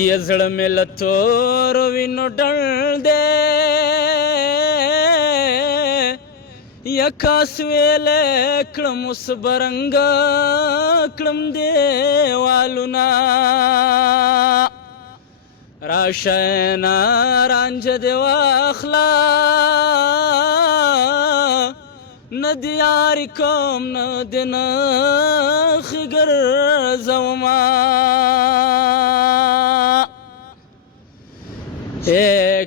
ये زړه مې له تورو وینو ډڼ دی یا کاس ویلی کړم اوس به رنګه کړم دیوالونه راشه نه رانجه دې واخله نه دې یاري کوم نه دې نښې ګرځومه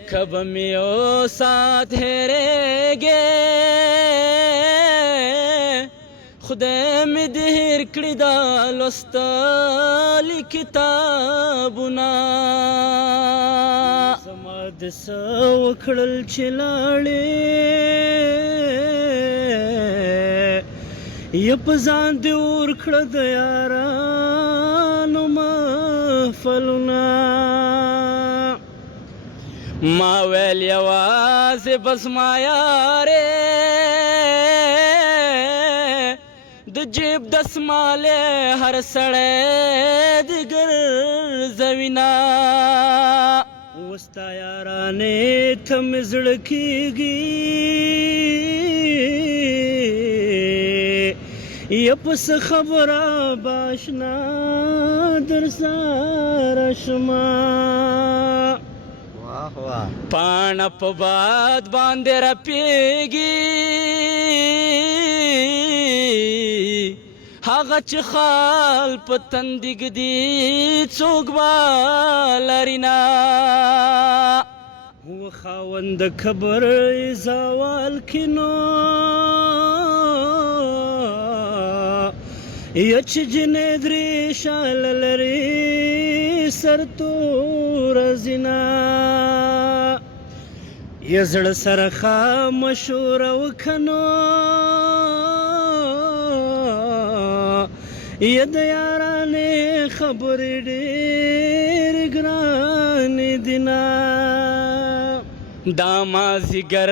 کب مې یو ساعت هېرېږې خدای مې دې هېر کړي دا لوستلي کتابونه زما د څه وکړل چې لاړې یه په ځان دې اور کړه د یارانو محفلونه ما ویل یوازې بس ما یارې د جیب دسمالې هر سړی دې ګرځوینه اوس ستا یارانې ته مې زړه کېږي یه په څه خبره باشنا در سره شمه پاڼه په باد باندې رپېږي هغه چې خال په تندي ږدي څوک به لري نه و خاوند د کبر زوال کې نو یا چې جنې درې شاله لري سر توره زینه یا زړه سره خامشوره وکه نو یا د یارانې خبرې ډېرې ګرانې دي نه دا مازدیګر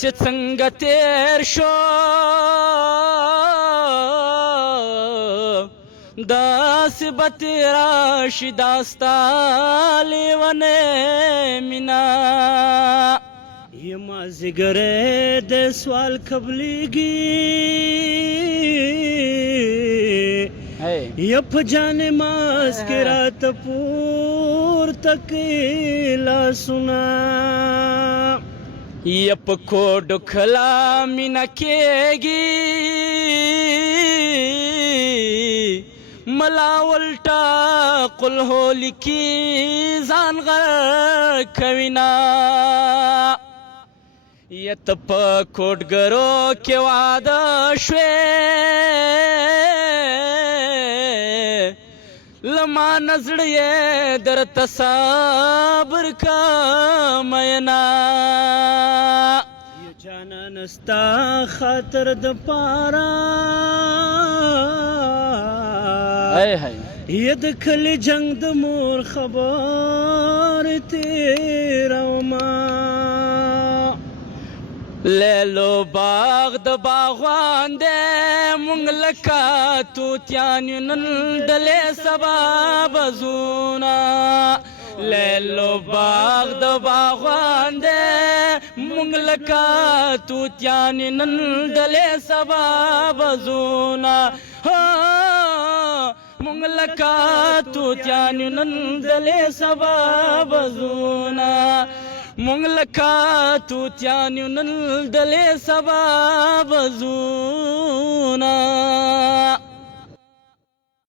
چې څنګه تېر شو داسې به تېره شي دا ستا لیونۍ مینه یه مازدیګری د سوال قبلیږي یا په جانې ماس کې راته پورته کړي لاسونه یا په کوډو کله مینه کېږي ملا ولټا قل هو لیکي ځان غر کوینه یا ته په کوډګرو کې واده شوې له ما نه زړه یې درته صبر که میینه جانانه ستا خاطر د پاره یه د کلي جنگ د مور خبرې تېرومه لیلو باغ د باغوان دی مونږ لکه توتیان یو نن ډلې سبا بزونه لیلو باغ د باغوان دی مونږ لکه توتیان یو نن ډلې سبا بزونه مونږ لکه توتیان یو نن ډلې سبا بزونه مونږ لکه توتیان یو نن ډلې سبا بزونه